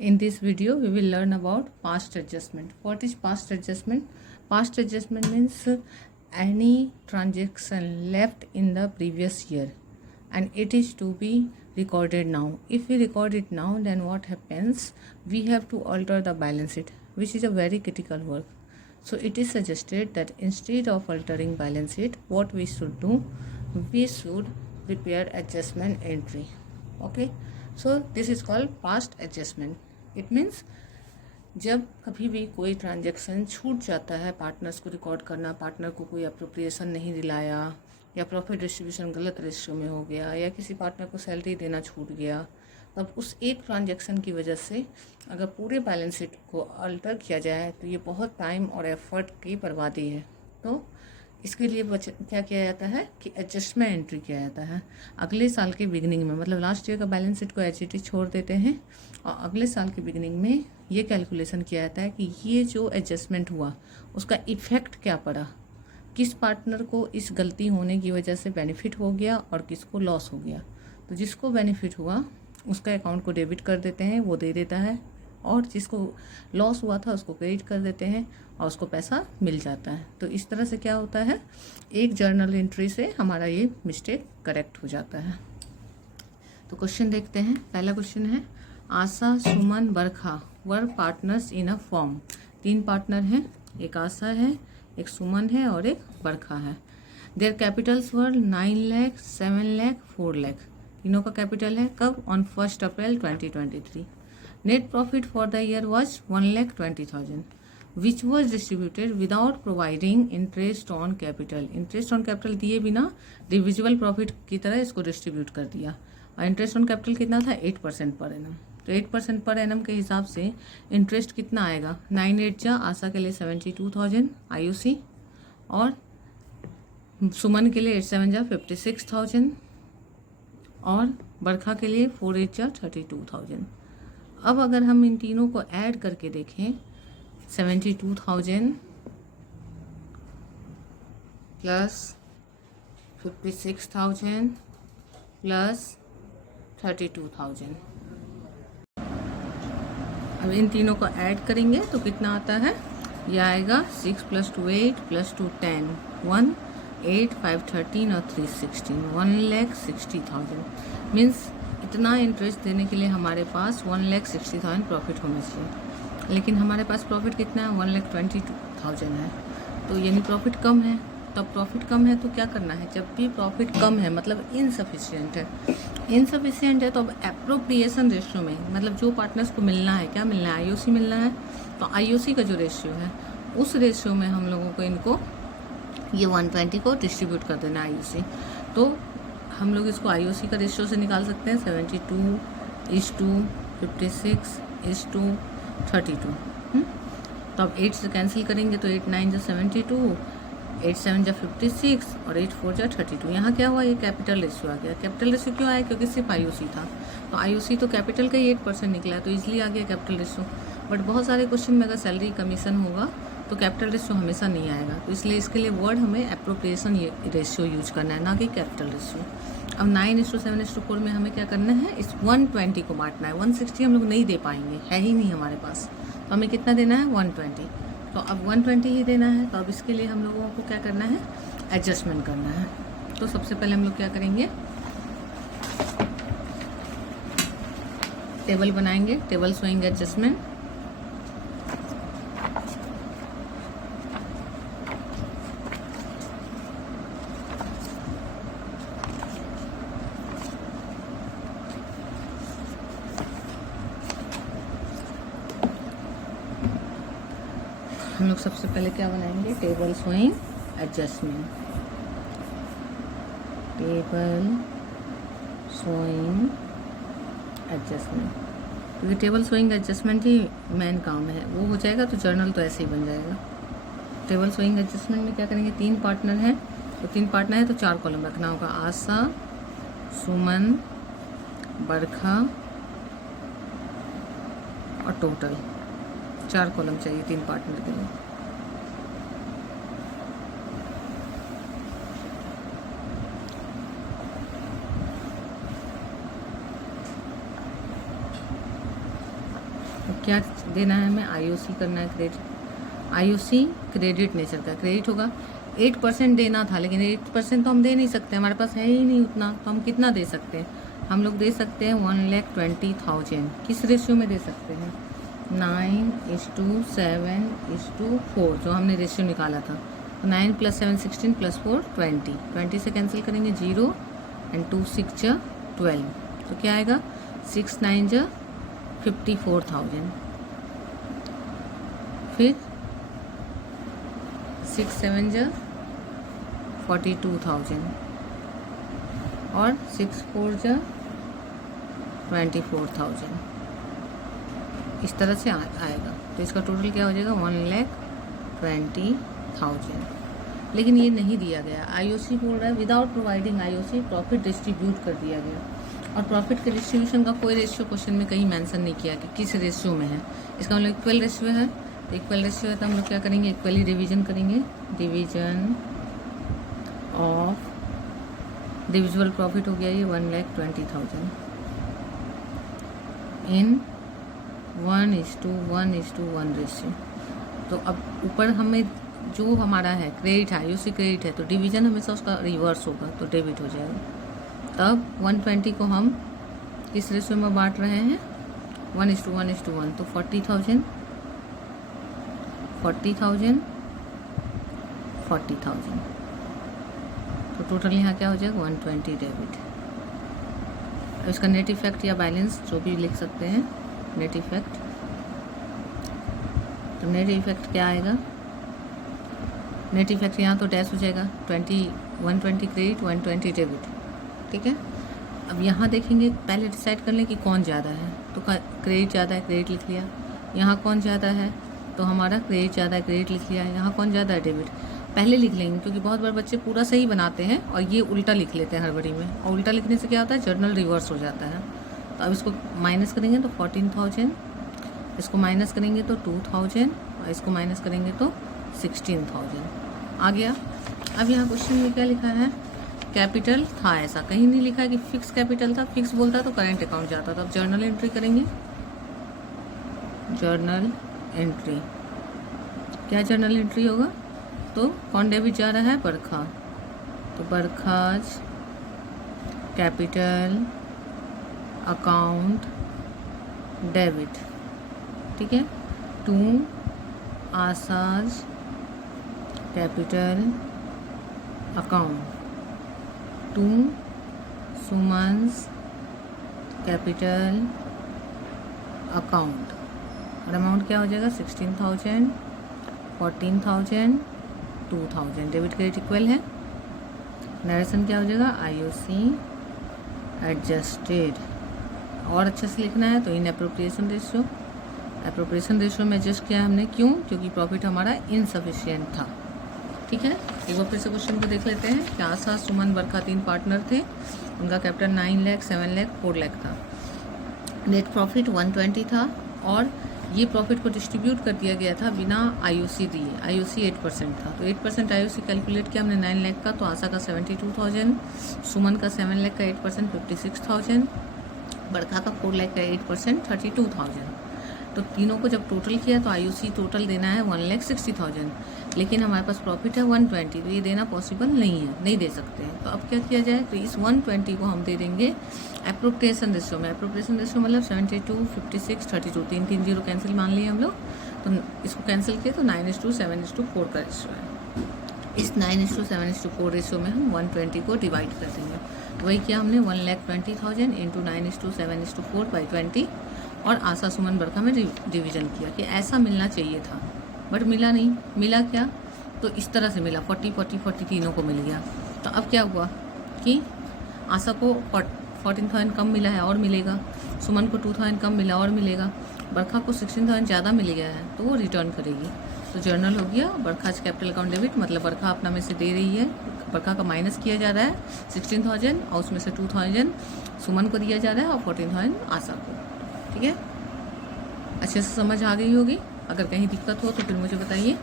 In this video, we will learn about past adjustment. What is past adjustment? Past adjustment means any transaction left in the previous year and it is to be recorded now. If we record it now, then what happens? We have to alter the balance sheet, which is a very critical work. So it is suggested that instead of altering balance sheet, what we should do? We should prepare adjustment entry. Okay, so this is called past adjustment. It means जब कभी भी कोई transaction छूट जाता है partners को record करना, partner को कोई अप्रोप्रिएशन नहीं दिलाया या प्रॉफिट डिस्ट्रीब्यूशन गलत रेशियो में हो गया या किसी पार्टनर को सैलरी देना छूट गया, तब उस एक ट्रांजेक्शन की वजह से अगर पूरे बैलेंस शीट को अल्टर किया जाए तो ये बहुत टाइम और एफर्ट की बर्बादी है। तो इसके लिए क्या किया जाता है कि एडजस्टमेंट एंट्री किया जाता है। अगले साल के बिगिनिंग में, मतलब लास्ट ईयर का बैलेंस शीट को एज इट इज छोड़ देते हैं और अगले साल के बिगिनिंग में ये कैलकुलेशन किया जाता है कि ये जो एडजस्टमेंट हुआ उसका इफ़ेक्ट क्या पड़ा, किस पार्टनर को इस गलती होने की वजह से बेनिफिट हो गया और किसको लॉस हो गया। तो जिसको बेनिफिट हुआ उसका अकाउंट को डेबिट कर देते हैं, वो दे देता है, और जिसको लॉस हुआ था उसको क्रेडिट कर देते हैं और उसको पैसा मिल जाता है। तो इस तरह से क्या होता है, एक जर्नल एंट्री से हमारा ये मिस्टेक करेक्ट हो जाता है। तो क्वेश्चन देखते हैं। पहला क्वेश्चन है, Asha, Suman, Barkha were partners in a firm. 3 partner हैं, एक आशा है, एक सुमन है और एक बरखा है। देयर कैपिटल्स वर 9 लाख, 7 लाख, 4 लाख। तीनों का कैपिटल है। कब? On 1 April 2023। Net profit for the year was 1,20,000, which was distributed without providing interest on capital. Interest on capital दिए बिना डिविजिबल प्रॉफिट की तरह इसको डिस्ट्रीब्यूट कर दिया। और इंटरेस्ट ऑन कैपिटल कितना था? 8% पर एनम। तो 8% पर एनम के हिसाब से इंटरेस्ट कितना आएगा? 9/8 जा आशा के लिए 72,000 IUC और सुमन के लिए 8/7 जा 56,000 और बरखा के लिए 4/8 जा 32,000। अब अगर हम इन तीनों को ऐड करके देखें, 72,000 प्लस 56,000 प्लस 32,000, अब इन तीनों को ऐड करेंगे तो कितना आता है? ये आएगा 6 + 2 8 + 2 10 1 8 5 13 और 3 16 1,60,000। मीन्स इतना इंटरेस्ट देने के लिए हमारे पास 1,60,000 प्रॉफिट होना चाहिए, लेकिन हमारे पास प्रॉफिट कितना है? 1,22,000 है। तो यानी प्रॉफिट कम है। तब प्रॉफिट कम है तो क्या करना है? जब भी प्रॉफिट कम है मतलब इनसफिशिएंट है, इनसफिशिएंट है तो अब एप्रोप्रिएशन रेशियो में, मतलब जो पार्टनर्स को मिलना है, क्या मिलना है? IOC मिलना है। तो IOC का जो रेशियो है उस रेशियो में हम लोगों को इनको ये 120 को डिस्ट्रीब्यूट कर देना है IOC। तो हम लोग इसको IOC का रेशियो से निकाल सकते हैं 72:56:32। तो अब 8 से कैंसिल करेंगे तो 8 9 जा 72, 8 7 जा 56 और 8 4 जा 32। यहाँ क्या हुआ? ये कैपिटल रेशियो आ गया। कैपिटल रेशियो क्यों आया? क्योंकि सिर्फ IOC था। तो IOC तो कैपिटल का ही 8% निकला है, तो इसलिए आ गया कैपिटल रेशियो। बट बहुत सारे क्वेश्चन में अगर सैलरी कमीशन होगा तो कैपिटल रेशियो हमेशा नहीं आएगा, तो इसलिए इसके लिए वर्ड हमें एप्रोप्रिएशन रेशियो यूज करना है, ना कि कैपिटल रेशियो। अब 9:7:4 में हमें क्या करना है? इस 120 को बांटना है। 160 हम लोग नहीं दे पाएंगे, है ही नहीं हमारे पास, तो हमें कितना देना है? 120। तो अब 120 ही देना है, तो अब इसके लिए हम लोगों को क्या करना है? एडजस्टमेंट करना है। तो सबसे पहले हम लोग क्या करेंगे? टेबल बनाएंगे, टेबल शोइंग एडजस्टमेंट। हम लोग सबसे पहले क्या बनाएंगे? Table showing adjustment. Table showing adjustment, क्योंकि टेबल शोइंग एडजस्टमेंट ही मेन काम है। वो हो जाएगा तो जर्नल तो ऐसे ही बन जाएगा। टेबल शोइंग एडजस्टमेंट में क्या करेंगे? 3 पार्टनर हैं, तो 3 पार्टनर है तो 4 कॉलम रखना होगा। आशा, सुमन, बरखा और टोटल 4 कॉलम चाहिए 3 पार्टनर के लिए। तो क्या देना है हमें, IOC करना है क्रेडिट। IOC क्रेडिट नेचर का, क्रेडिट होगा। 8% देना था, लेकिन 8% तो हम दे नहीं सकते, हमारे पास है ही नहीं उतना। तो हम कितना दे सकते हैं, हम लोग दे सकते हैं 1,20,000। किस रेशियो में दे सकते हैं, 9:7:4, जो हमने रेशियो निकाला था। तो 9 + 7 16 + 4 20, 20 से कैंसिल करेंगे 0 एंड 2 6 12, तो क्या आएगा 6 9 54,000। फिर 6 7 42,000 और 6 4 24,000। इस तरह से आएगा। तो इसका टोटल क्या हो जाएगा, 1,20,000। लेकिन ये नहीं दिया गया, IOC बोल रहा है without providing IOC profit distribute कर दिया गया। और प्रॉफिट के डिस्ट्रीब्यूशन का कोई रेशियो क्वेश्चन में कहीं मेंशन नहीं किया कि किस रेशियो में है। इसका मतलब इक्वल रेशियो है। तो इक्वल रेशियो है तो हम लोग क्या करेंगे, इक्वली डिवीजन करेंगे। डिवीजन ऑफ डिविजिबल प्रॉफिट हो गया ये 1,20,000 इन 1:1:1 रेशियो। तो अब ऊपर हमें जो हमारा है क्रेडिट है, IOC क्रेडिट है, तो डिवीजन हमेशा उसका रिवर्स होगा, तो डेबिट हो जाएगा। तब 120 को हम किस रेशियो में बांट रहे हैं, 1:1:1, तो 40,000 40,000 40,000। तो टोटल यहाँ क्या हो जाएगा 120 डेबिट। अब इसका नेट इफेक्ट या बैलेंस जो भी लिख सकते हैं, नेट इफेक्ट। तो नेट इफेक्ट क्या आएगा, नेट इफेक्ट यहाँ तो डैश हो जाएगा, 120 क्रेडिट 120 डेबिट, ठीक है। अब यहाँ देखेंगे, पहले डिसाइड कर लें कि कौन ज़्यादा है। तो क्रेडिट ज़्यादा है, क्रेडिट लिख लिया। यहाँ कौन ज़्यादा है, तो हमारा क्रेडिट ज़्यादा है, क्रेडिट लिख लिया। यहाँ कौन ज़्यादा है, डेबिट पहले लिख लेंगे, क्योंकि बहुत बार बच्चे पूरा सही बनाते हैं और ये उल्टा लिख लेते हैं हड़बड़ी में। और उल्टा लिखने से क्या होता है, जर्नल रिवर्स हो जाता है। तो अब इसको माइनस करेंगे तो 14,000, इसको माइनस करेंगे तो 2,000 और इसको माइनस करेंगे तो 16,000 आ गया। अब यहाँ क्वेश्चन में क्या लिखा है, कैपिटल था, ऐसा कहीं नहीं लिखा है कि फिक्स कैपिटल था। फिक्स बोलता तो करेंट अकाउंट जाता था। अब जर्नल एंट्री करेंगे, जर्नल एंट्री, क्या जर्नल एंट्री होगा, तो कौन डेबिट जा रहा है, बरखा। तो बरखाज कैपिटल अकाउंट डेबिट, ठीक है। To Asha's capital account, to Suman's capital account. और अमाउंट क्या हो जाएगा, 16,000 14,000 2,000। डेबिट क्रेडिट इक्वल है। नरेशन क्या हो जाएगा, IOC एडजस्टेड। और अच्छे से लिखना है तो इन अप्रोप्रिएशन रेशियो, अप्रोप्रिएशन रेशियो में एडजस्ट किया हमने, क्यों, क्योंकि प्रॉफिट हमारा इनसफिशिएंट था, ठीक है। एक बार फिर से क्वेश्चन को देख लेते हैं कि आशा, सुमन, बरखा 3 पार्टनर थे। उनका कैपिटल 9 लाख, 7 लाख, 4 लाख था। नेट प्रॉफिट 120 था और ये प्रॉफिट को डिस्ट्रीब्यूट कर दिया गया था बिना IOC दिए। IOC 8% था, तो 8% IOC कैलकुलेट किया हमने 9 लाख का। तो आशा का 72,000, सुमन का 7 लाख का 8% 56,000, बरखा का 4 लाख का 8% 32,000। तो तीनों को जब टोटल किया तो IOC टोटल देना है 1,60,000, लेकिन हमारे पास प्रॉफिट है 120, तो ये देना पॉसिबल नहीं है, नहीं दे सकते हैं। तो अब क्या किया जाए, तो इस 120 को हम दे देंगे एप्रोप्रिएशन रेशियो में। एप्रोप्रिएशन रेशियो मतलब 72, 56, 32, 3 0 कैंसिल मान लिए हम लोग। तो इसको कैंसिल किए तो 9:7:4 का रेशियो है। इस 9:7:4 रेशियो में हम 120 को डिवाइड कर देंगे। तो वही किया हमने, 1,20,000 इंटू 9:7:4 बाई 20। और आशा, सुमन, बरखा में डिवीजन किया कि ऐसा मिलना चाहिए था, बट मिला नहीं। मिला क्या, तो इस तरह से मिला, 40 40 40 तीनों को मिल गया। तो अब क्या हुआ कि आशा को 14,000 कम मिला है और मिलेगा, सुमन को 2,000 कम मिला और मिलेगा, बरखा को 16,000 ज़्यादा मिल गया है तो वो रिटर्न करेगी। तो जर्नल हो गया बरखा कैपिटल अकाउंट डेबिट, मतलब बरखा अपना में से दे रही है, बरखा का माइनस किया जा रहा है 16,000 और उसमें से 2,000 सुमन को दिया जा रहा है और 14,000 आशा को, ठीक है। अच्छे से समझ आ गई होगी। अगर कहीं दिक्कत हो तो फिर मुझे बताइए।